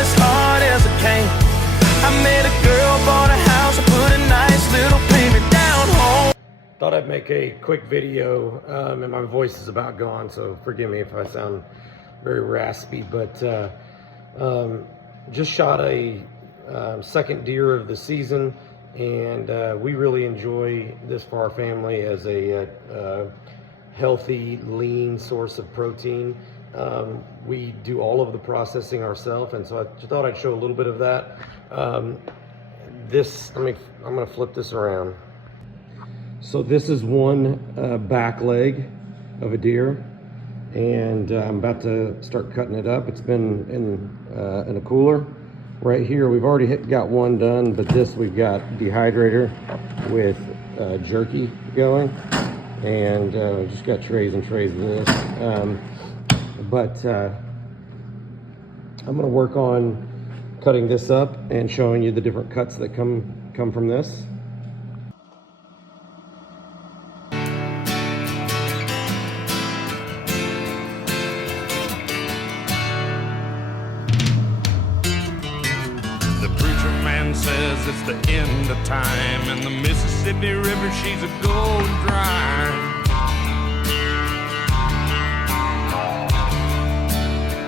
tried as hard as I can. I met a girl, bought a house, I put a nice little payment down home. Thought I'd make a quick video, and my voice is about gone, so forgive me if I sound very raspy, but just shot a second deer of the season, and we really enjoy this for our family as a healthy, lean source of protein. We do all of the processing ourselves, and so I just thought I'd show a little bit of that. I'm gonna flip this around. So this is one back leg of a deer, and I'm about to start cutting it up. It's been in a cooler. Right here, we've already got one done, but this we've got dehydrator with jerky going, and just got trays and trays of this. I'm gonna work on cutting this up and showing you the different cuts that come from this. Says it's the end of time, and the Mississippi River, she's a going dry.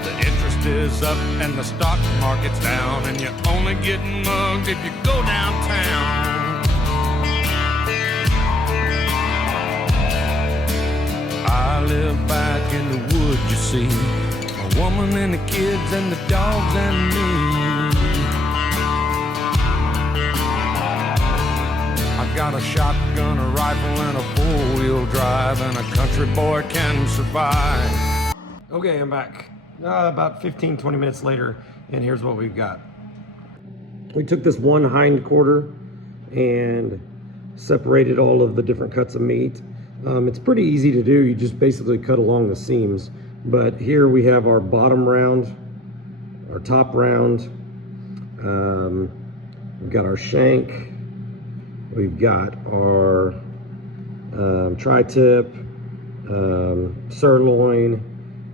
The interest is up and the stock market's down, and you're only getting mugged if you go downtown. I live back in the woods, you see, a woman and the kids and the dogs and me. Got a shotgun, a rifle, and a four-wheel drive, and a country boy can survive. Okay, I'm back. About 15-20 minutes later, and here's what we've got. We took this one hind quarter and separated all of the different cuts of meat. It's pretty easy to do. You just basically cut along the seams. But here we have our bottom round, our top round. We've got our shank. We've got our tri-tip, sirloin,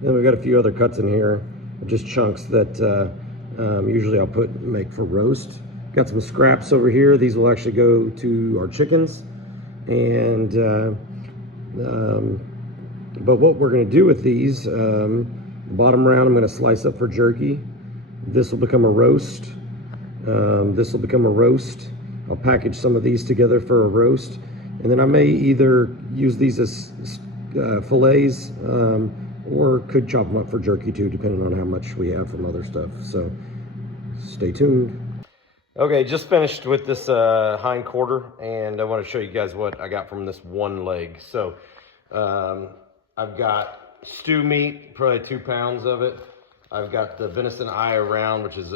then we've got a few other cuts in here, just chunks that usually I'll make for roast. Got some scraps over here. These will actually go to our chickens. And but what we're going to do with these, the bottom round I'm going to slice up for jerky. This will become a roast. This will become a roast. I'll package some of these together for a roast, and then I may either use these as fillets or could chop them up for jerky too, depending on how much we have from other stuff. So stay tuned. Okay, just finished with this hind quarter, and I want to show you guys what I got from this one leg. So I've got stew meat, probably 2 pounds of it. I've got the venison eye around, which is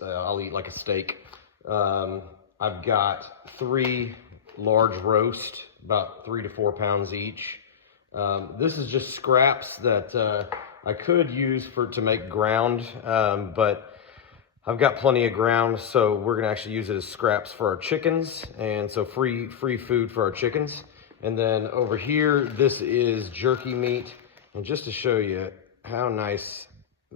I'll eat like a steak. I've got 3 large roast, about 3 to 4 pounds each. This is just scraps that I could use to make ground, but I've got plenty of ground, so we're gonna actually use it as scraps for our chickens, and so free food for our chickens. And then over here, this is jerky meat, and just to show you how nice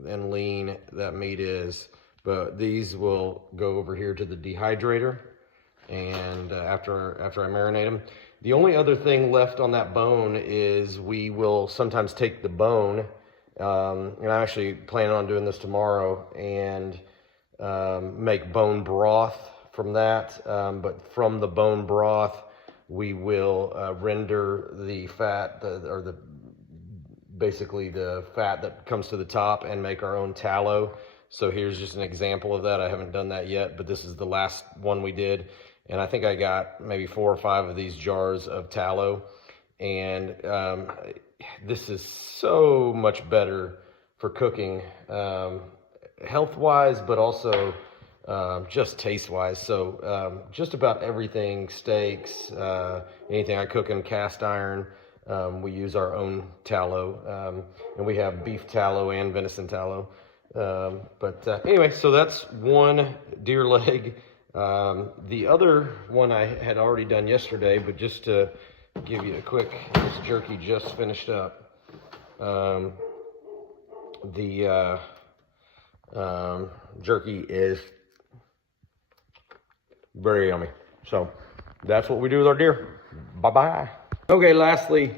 and lean that meat is, but these will go over here to the dehydrator. And after I marinate them, the only other thing left on that bone is we will sometimes take the bone, and I'm actually planning on doing this tomorrow, and make bone broth from that. But from the bone broth, we will render the fat, basically the fat that comes to the top, and make our own tallow. So here's just an example of that. I haven't done that yet, but this is the last one we did. And I think I got maybe 4 or 5 of these jars of tallow. And this is so much better for cooking, health-wise, but also just taste-wise. So just about everything, steaks, anything I cook in cast iron, we use our own tallow. And we have beef tallow and venison tallow. Anyway, so that's one deer leg. The other one I had already done yesterday, but just to give you a quick, this jerky just finished up. jerky is very yummy. So that's what we do with our deer. Bye-bye. Okay, lastly,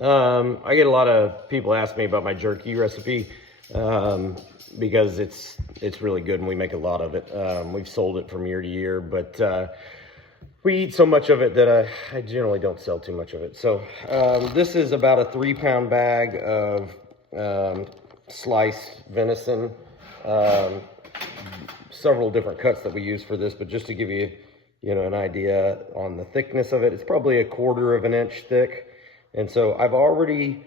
I get a lot of people ask me about my jerky recipe because it's really good and we make a lot of it. We've sold it from year to year, but we eat so much of it that I generally don't sell too much of it. So this is about a 3-pound bag of sliced venison. Several different cuts that we use for this, but just to give you, an idea on the thickness of it, it's probably 1/4 of an inch thick. And so I've already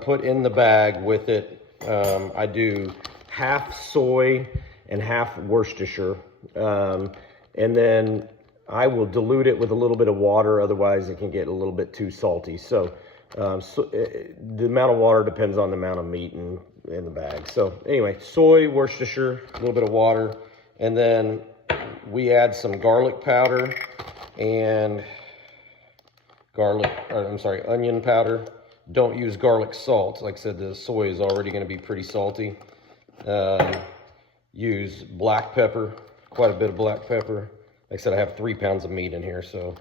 put in the bag with it, I do half soy and half Worcestershire. And then I will dilute it with a little bit of water, otherwise it can get a little bit too salty. So, the amount of water depends on the amount of meat in the bag. So anyway, soy, Worcestershire, a little bit of water, and then we add some garlic powder and onion powder. Don't use garlic salt. Like I said, the soy is already going to be pretty salty. Use black pepper, quite a bit of black pepper. Like I said, I have 3 pounds of meat in here. So,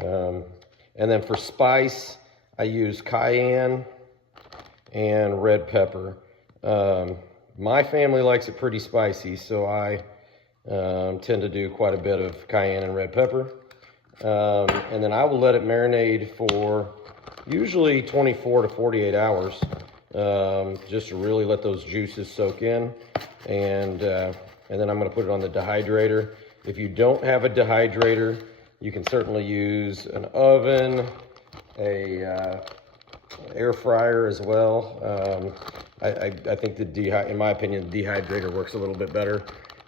and then for spice, I use cayenne and red pepper. My family likes it pretty spicy, so I tend to do quite a bit of cayenne and red pepper. And then I will let it marinate for usually 24 to 48 hours, just to really let those juices soak in. And then I'm going to put it on the dehydrator. If you don't have a dehydrator, you can certainly use an oven, a air fryer as well. I think in my opinion, the dehydrator works a little bit better.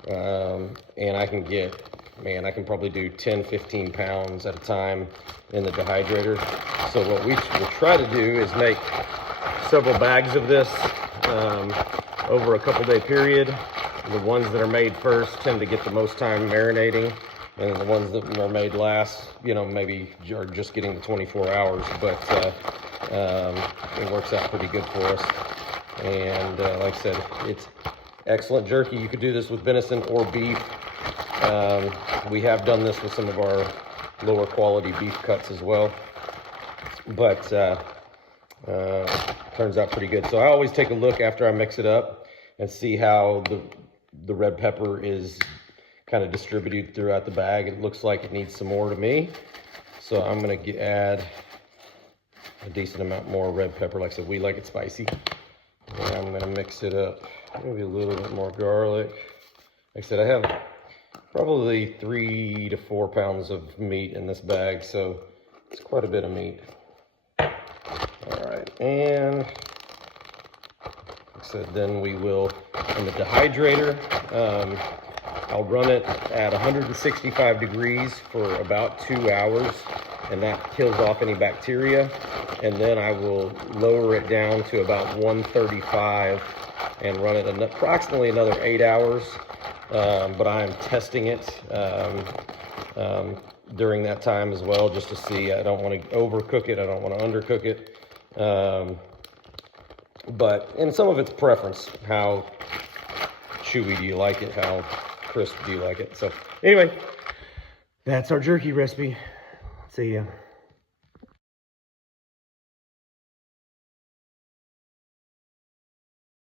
And I can probably do 10, 15 pounds at a time in the dehydrator. So what we will try to do is make several bags of this over a couple-day period. The ones that are made first tend to get the most time marinating, and the ones that are made last, maybe are just getting the 24 hours, but it works out pretty good for us. And like I said, it's excellent jerky. You could do this with venison or beef. We have done this with some of our lower quality beef cuts as well, but turns out pretty good. So I always take a look after I mix it up and see how the red pepper is kind of distributed throughout the bag. It looks like it needs some more to me, so I'm going to add a decent amount more red pepper. Like I said, we like it spicy. And I'm going to mix it up. Maybe a little bit more garlic. Like I said, I have probably 3 to 4 pounds of meat in this bag, so it's quite a bit of meat. All right, and like I said, then we will, in the dehydrator, I'll run it at 165 degrees for about 2 hours, and that kills off any bacteria. And then I will lower it down to about 135 and run it approximately another 8 hours. But I am testing it during that time as well, just to see. I don't want to overcook it. I don't want to undercook it. And some of it's preference. How chewy do you like it? How crisp do you like it? So anyway, that's our jerky recipe. See ya.